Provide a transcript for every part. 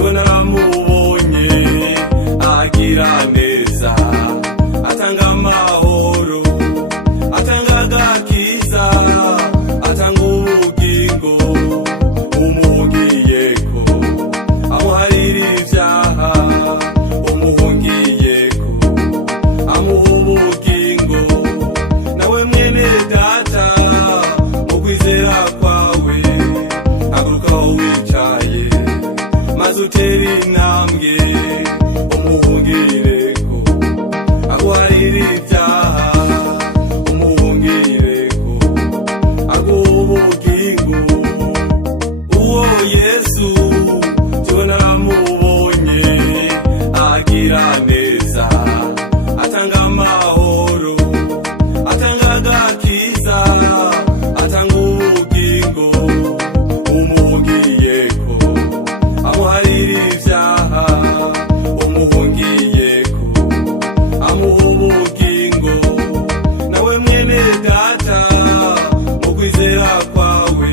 jewe naramubonye agira neza, atanga amahoro, atanga agakiza, atanga ubugingo umuhungiyeko, amuharira ivyaha umuhungiyeko, amuha ubugingo. Nawe mwene data mu kwizera kwawe haguruka aho wicaye maze utere intambwe umuhungireko, aguharira ivyaha umuhungireko, aguha ubugingo. Uwo Yesu jewe naramubonye agira neza, atanga amahoro, atanga agakiza, atanga ubugingo umuhungiyeko, amuharira ivyaha umuhungiyeko, amuha ubugingo. Nawe mwene data mu kwizera kwawe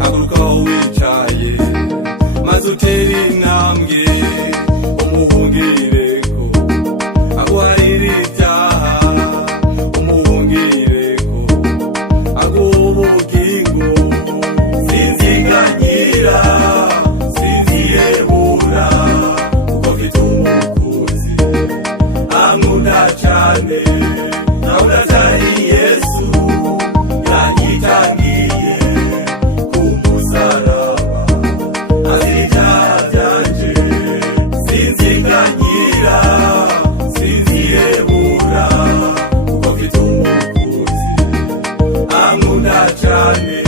haguruka aho wicaye maze utere intambwe umuhungireko, aguharira ivyaha umuhungireko, aguha ubugingo. Sinziganyira sinziyebura kuko mfite umukunzi ankunda cane, nawe atari Yesu yanyitangiye ku musaraba azira ivyaha vyanje. Sinziganyira sinziyebura kuko mfite umukunzi ankunda cane.